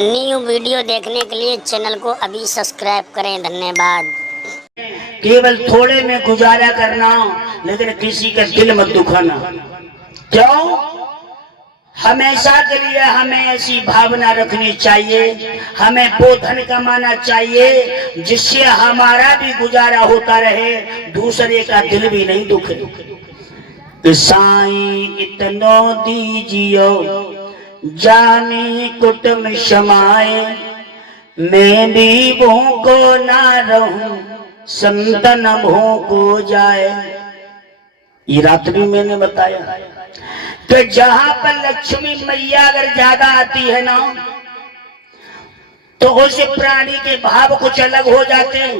New video देखने के लिए चैनल को अभी सब्सक्राइब करें। धन्यवाद। केवल थोड़े में गुजारा करना, लेकिन किसी का दिल मत दुखाना। क्यों? हमेशा के लिए हमें ऐसी भावना रखनी चाहिए, हमें वो धन कमाना चाहिए जिससे हमारा भी गुजारा होता रहे, दूसरे का दिल भी नहीं दुखे। साईं इतनो दीजियो जानी कुटुम क्षमाए, मैं भी भूखो ना रहूं संतन भूखो जाए। ये रात भी मैंने बताया कि जहां पर लक्ष्मी मैया अगर ज्यादा आती है ना, तो उस प्राणी के भाव कुछ अलग हो जाते हैं।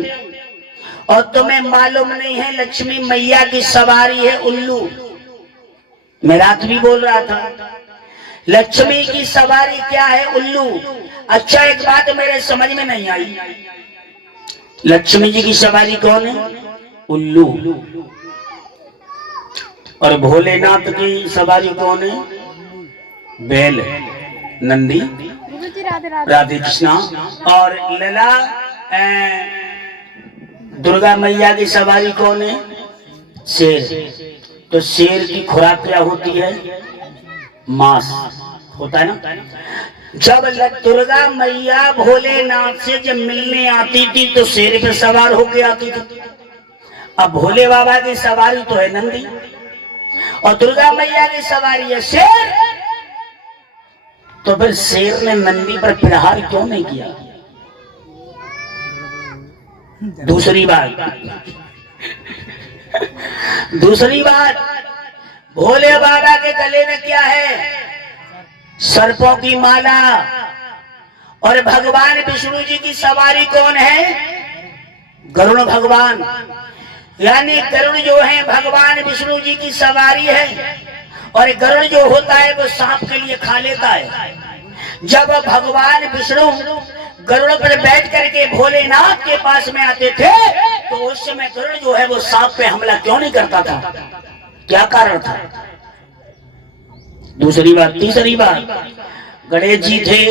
और तुम्हें मालूम नहीं है, लक्ष्मी मैया की सवारी है उल्लू। मैं रात भी बोल रहा था, लक्ष्मी की सवारी क्या है? उल्लू। अच्छा, एक बात मेरे समझ में नहीं आई, लक्ष्मी जी की सवारी कौन है? उल्लू। और भोलेनाथ की सवारी कौन है? बैल, नंदी, राधे कृष्णा। और लला दुर्गा मैया की सवारी कौन है? शेर। तो शेर की खुराक क्या होती है? मांस होता है ना। जब दुर्गा मैया भोलेनाथ से जब मिलने आती थी तो शेर पे सवार होके आती थी। अब भोले बाबा की सवारी तो है नंदी और दुर्गा मैया की सवारी है शेर। तो फिर शेर ने नंदी पर प्रहार क्यों नहीं किया? दूसरी बात, भोले बाबा के गले में क्या है? सर्पों की माला। और भगवान विष्णु जी की सवारी कौन है? गरुड़ भगवान। यानी गरुड़ जो है भगवान विष्णु जी की सवारी है। और गरुड़ जो होता है वो सांप के लिए खा लेता है। जब भगवान विष्णु गरुड़ पर बैठ करके भोलेनाथ के पास में आते थे तो उस समय गरुड़ जो है वो सांप पे हमला क्यों नहीं करता था? क्या कारण था? दूसरी बात, तीसरी बात, गणेश जी थे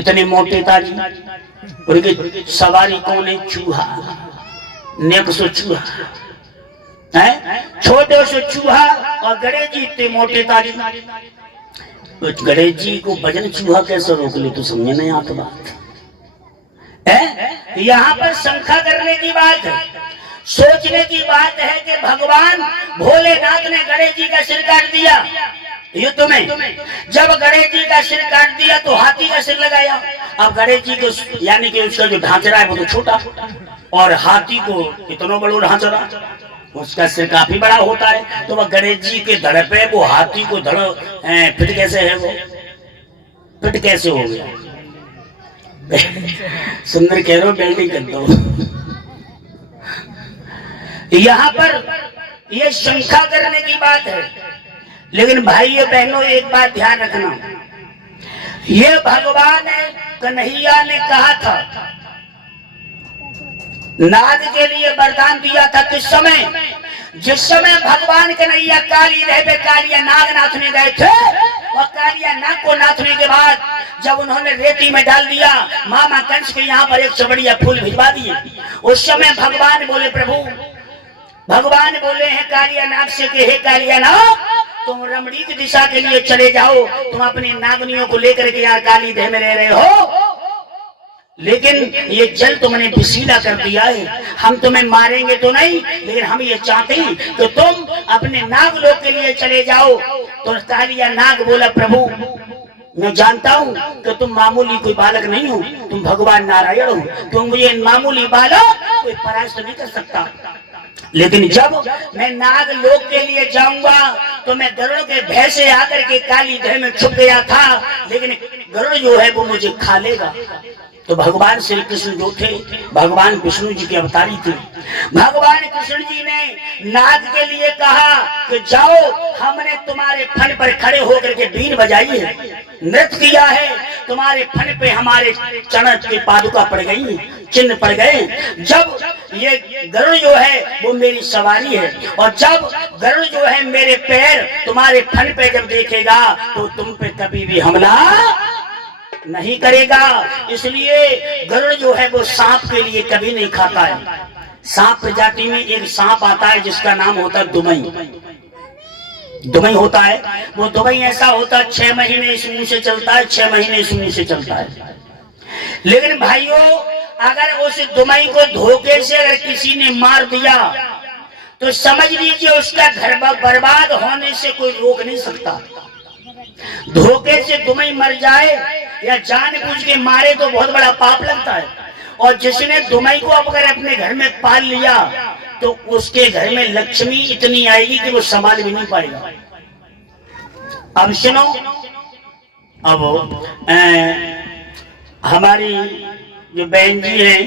इतने मोटे ताजी, उनकी सवारी कौन है? चूहा। नेक सो चूहा है, छोटे से चूहा। और गणेश जी इतने मोटे ताजी। गणेश जी को भजन चूहा कैसे रोक ले? तो समझ नहीं आता बात है। यहाँ पर शंका करने की बात है, सोचने की बात है कि भगवान भोलेनाथ ने गणेश जी का सिर काट दिया युद्ध में। जब गणेश जी का सिर काट दिया तो हाथी का सिर लगाया। अब गणेश जी को यानी कि उसका जो ढांचरा है वो तो छोटा, और हाथी को इतना बड़ा ढांचरा, उसका सिर काफी बड़ा होता है। तो वह गणेश जी के धड़ पे वो हाथी को धड़ फिट कैसे है? वो फिट कैसे हो गया? सुंदर कह रहे हो, बिल्डिंग कर दो। यहाँ पर ये शंका करने की बात है। लेकिन भाइयों बहनों, एक बात ध्यान रखना, ये भगवान कन्हैया ने कहा था, नाग के लिए वरदान दिया था। किस समय? जिस समय भगवान कन्हैया काली रह पे कालिया नाग नाथने गए थे, और कालिया नाग को नाथने के बाद जब उन्होंने रेती में डाल दिया, मामा कंस के यहाँ पर एक चबड़िया फूल भिजवा दिए। उस समय भगवान बोले, प्रभु भगवान बोले हैं कालिया नाग से कि हे कालिया नाग, तुम रमणी की दिशा के लिए चले जाओ, तुम अपनी नागनियों को लेकर के यहाँ काली देह में रह रहे हो, लेकिन ये जल तुमने विशीला कर दिया है। हम तुम्हें मारेंगे तो नहीं, लेकिन हम ये चाहते हैं कि तुम अपने नाग लोक के लिए चले जाओ। तो कालिया नाग बोला, प्रभु मैं जानता हूँ कि तुम मामूली कोई बालक नहीं हो, तुम भगवान नारायण हो, तुम मुझे मामूली बालक कोई परास्त नहीं कर सकता। लेकिन जब मैं नाग लोक के लिए जाऊंगा तो मैं गरुड़ के भय से आकर के काली देह में छुप गया था, लेकिन गरुड़ जो है वो मुझे खा लेगा। तो भगवान श्री कृष्ण जो थे भगवान विष्णु जी के अवतारी थे। भगवान कृष्ण जी ने नाग के लिए कहा कि जाओ, हमने तुम्हारे फन पर खड़े होकर के बीन बजाई है, नृत्य किया है, तुम्हारे फन पे हमारे चरण की पादुका पड़ गई, चिन्ह पड़ गए। जब ये गरुड़ जो है वो मेरी सवारी है, और जब गरुड़ जो है मेरे पैर तुम्हारे फन पे जब देखेगा तो तुम पे कभी भी हमला नहीं करेगा। इसलिए गरुड़ जो है वो सांप के लिए कभी नहीं खाता है। सांप प्रजाति में एक सांप आता है जिसका नाम होता है दुमई। दुमई होता है, वो दुमई ऐसा होता है 6 महीने इस मुंह से चलता है, 6 महीने इस मुंह से चलता है। लेकिन भाइयों, अगर उस दुमई को धोखे से अगर किसी ने मार दिया तो समझ लीजिए उसका घर बर्बाद होने से कोई रोक नहीं सकता। धोखे से दुमई मर जाए या जानबूझ के मारे तो बहुत बड़ा पाप लगता है। और जिसने दुमई को अगर अपने घर में पाल लिया तो उसके घर में लक्ष्मी इतनी आएगी कि वो संभाल भी नहीं पाएगा। अब सुनो, अब हमारी जो बहन जी है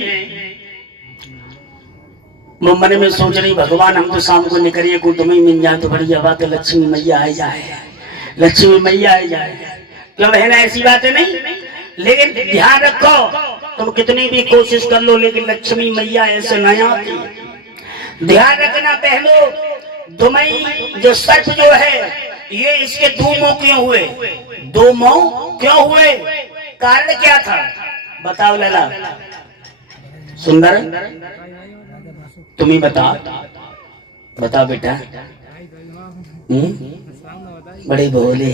वो मन में सोच रही, भगवान हम तो शाम को निकलिए को तुम्हें मिल जाए तो बढ़िया बात है, लक्ष्मी मैया आ जाए, लक्ष्मी मैया आ जाए। क्यों बहन, ऐसी बातें नहीं। लेकिन ध्यान रखो, तुम कितनी भी कोशिश कर लो लेकिन लक्ष्मी मैया ऐसे नहीं आती। ध्यान रखना बहनों, दुमई जो सर्प जो है ये इसके 2 मुंह क्यों हुए? 2 मुंह क्यों हुए? कारण क्या था बताओ लला सुंदर, तुम्ही बताओ बेटा। बड़े भोले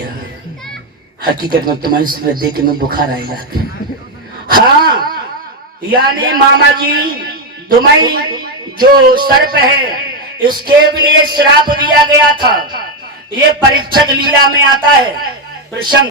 हकीकत में तुम्हारी सूरत देख के मैं बुखार आएगा। हाँ, यानी मामा जी दुमई जो सर्प है इसके लिए श्राप दिया गया था। ये परीक्षक लीला में आता है प्रसंग।